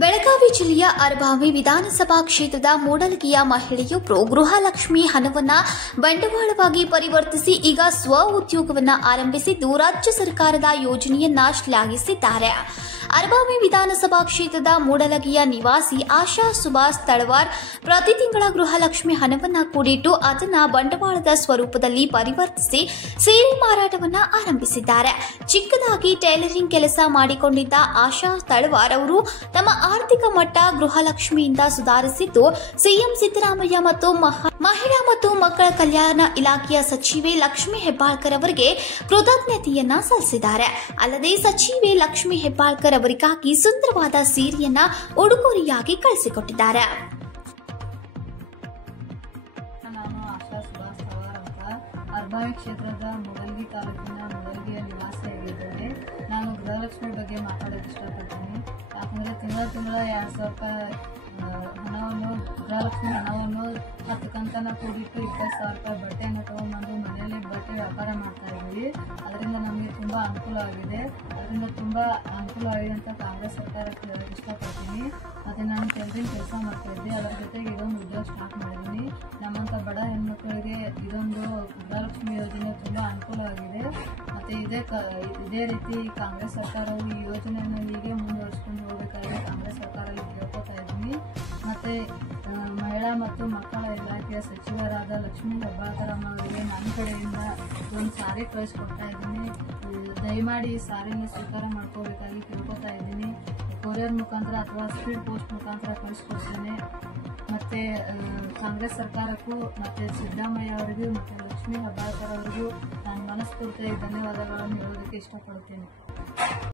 ಬೆಳಗಾವಿ ಜಿಲ್ಲೆಯ ಅರಭಾವಿ ವಿಧಾನಸಭಾ ಕ್ಷೇತ್ರದ ಮೂಡಲಗಿಯ ಮಹಿಳೆಯೊಬ್ಬರು ಗೃಹಲಕ್ಷ್ಮಿ ಹಣವನ್ನು ಬಂಡವಾಳವಾಗಿ ಪರಿವರ್ತಿಸಿ ಈಗ ಸ್ವ ಉದ್ಯೋಗವನ್ನು ಆರಂಭಿಸಿದ್ದು ರಾಜ್ಯ ಸರ್ಕಾರದ ಯೋಜನೆಯನ್ನ ಶ್ಲಾಘಿಸಿದ್ದಾರೆ. ಅರಭಾವಿ ವಿಧಾನಸಭಾ ಕ್ಷೇತ್ರದ ಮೂಡಲಗಿಯ ನಿವಾಸಿ ಆಶಾ ಸುಭಾಷ್ ತಳವಾರ್ ಪ್ರತಿ ತಿಂಗಳ ಗೃಹಲಕ್ಷ್ಮಿ ಹಣವನ್ನು ಕೂಡಿಟ್ಟು ಅದನ್ನು ಬಂಡವಾಳದ ಸ್ವರೂಪದಲ್ಲಿ ಪರಿವರ್ತಿಸಿ ಸೀರೆ ಮಾರಾಟವನ್ನು ಆರಂಭಿಸಿದ್ದಾರೆ. ಚಿಕ್ಕದಾಗಿ ಟೈಲರಿಂಗ್ ಕೆಲಸ ಮಾಡಿಕೊಂಡಿದ್ದ ಆಶಾ ತಳವಾರ್ ಅವರು ತಮ್ಮ ಆರ್ಥಿಕ ಮಟ್ಟ ಗೃಹಲಕ್ಷ್ಮಿಯಿಂದ ಸುಧಾರಿಸಿದ್ದು ಸಿಎಂ ಸಿದ್ದರಾಮಯ್ಯ ಮತ್ತು ಮಹಿಳಾ ಮತ್ತು ಮಕ್ಕಳ ಕಲ್ಯಾಣ ಇಲಾಖೆಯ ಸಚಿವೆ ಲಕ್ಷ್ಮಿ ಹೆಬ್ಬಾಳ್ಕರ್ ಅವರಿಗೆ ಕೃತಜ್ಞತೆಯನ್ನ ಸಲ್ಲಿಸಿದ್ದಾರೆ. ಅಲ್ಲದೆ ಸಚಿವೆ ಲಕ್ಷ್ಮಿ ಹೆಬ್ಬಾಳ್ಕರ್ ಅವರಿಗಾಗಿ ಸುಂದರವಾದ ಸೀರೆಯನ್ನ ಉಡುಗೊರೆಯಾಗಿ ಕಳಿಸಿಕೊಟ್ಟಿದ್ದಾರೆ. ನಾನು ಆಶಾ ಸುಭಾಷ್ ತಳವಾರ್ ಅಂತ ಅರಭಾವಿ ಕ್ಷೇತ್ರದ ಮೂಡಲಗಿ ತಾಲೂಕಿನ ಮೂಡಲಗಿಯ ನಿವಾಸಿಯಾಗಿದ್ದೇನೆ. ನಾನು ಗೃಹಲಕ್ಷ್ಮಿ ಬಗ್ಗೆ ಮಾತಾಡೋಕೆ ಇಷ್ಟಪಡ್ತೀನಿ. ಯಾಕಂದರೆ ತಿಂಗಳ 2,000 ರೂಪಾಯಿ ಹಣವನ್ನು ಗೃಹಲಕ್ಷ್ಮಿ ಹಣವನ್ನು 10 ಕಂತನ್ನು ಕೂಡಿಟ್ಟು 20,000 ರೂಪಾಯಿ ಬಟ್ಟೆಯನ್ನು ತಗೊಂಡ್ಬಂದು ಮನೆಯಲ್ಲೇ ಬಟ್ಟೆ ವ್ಯಾಪಾರ ಮಾಡ್ತಾ ಇದ್ದೀವಿ. ಅದರಿಂದ ನಮಗೆ ತುಂಬ ಅನುಕೂಲವಾಗಿದೆ. ಅಂತ ಕಾಂಗ್ರೆಸ್ ಸರ್ಕಾರಕ್ಕೆ ಹೇಳೋಕೆ ಇಷ್ಟಪಡ್ತೀನಿ. ಮತ್ತು ನಾನು ಟೈಲರಿಂಗ್ ಕೆಲಸ ಮಾಡ್ತಾ ಇದ್ದೆ. ಅದರ ಜೊತೆಗೆ ಇದೊಂದು ಉದ್ಯೋಗ ಸ್ಟಾರ್ಟ್ ಮಾಡಿದ್ದೀನಿ. ನಮ್ಮಂಥ ಬಡ ಹೆಣ್ಮಕ್ಳಿಗೆ ಇದೊಂದು ಗೃಹಲಕ್ಷ್ಮಿ ಯೋಜನೆ ತುಂಬ ಅನುಕೂಲವಾಗಿದೆ. ಮತ್ತು ಇದೇ ರೀತಿ ಕಾಂಗ್ರೆಸ್ ಸರ್ಕಾರವು ಈ ಯೋಜನೆಯನ್ನು ಹೀಗೆ ಮುಂದುವರಿಸಿಕೊಂಡು ಹೋಗಬೇಕಾಗಿ ಕಾಂಗ್ರೆಸ್ ಸರ್ಕಾರದಲ್ಲಿ ಕೇಳ್ಕೊತಾ ಇದ್ದೀನಿ. ಮತ್ತು ಮಹಿಳಾ ಮತ್ತು ಮಕ್ಕಳ ಇಲಾಖೆಯ ಸಚಿವರಾದ ಲಕ್ಷ್ಮಿ ಹೆಬ್ಬಾಳ್ಕರ್ ಅವರಿಗೆ ನನ್ನ ಕಡೆಯಿಂದ ಒಂದು ಸಾರಿ ಕಳಿಸ್ಕೊಡ್ತಾ ಇದ್ದೀನಿ. ದಯಮಾಡಿ ಈ ಸಾರಿನ ಸ್ವೀಕಾರ ಮಾಡ್ಕೋಬೇಕಾಗಿ ಕೇಳ್ಕೊತಾ ಇದ್ದೀನಿ. ಕೊರಿಯರ್ ಮುಖಾಂತರ ಅಥವಾ ಸ್ಪೀಡ್ ಪೋಸ್ಟ್ ಮುಖಾಂತರ ಕಳಿಸ್ಕೊಡ್ತೇನೆ. ಮತ್ತು ಕಾಂಗ್ರೆಸ್ ಸರ್ಕಾರಕ್ಕೂ ಮತ್ತು ಸಿದ್ದರಾಮಯ್ಯ ಅವರಿಗೂ ಮತ್ತು ಲಕ್ಷ್ಮಿ ಹೆಬ್ಬಾಳ್ಕರ್ ಅವರಿಗೂ ನಾನು ಮನಸ್ಫೂರ್ತಿಯಾಗಿ ಧನ್ಯವಾದಗಳನ್ನು ಹೇಳೋದಕ್ಕೆ ಇಷ್ಟಪಡ್ತೇನೆ.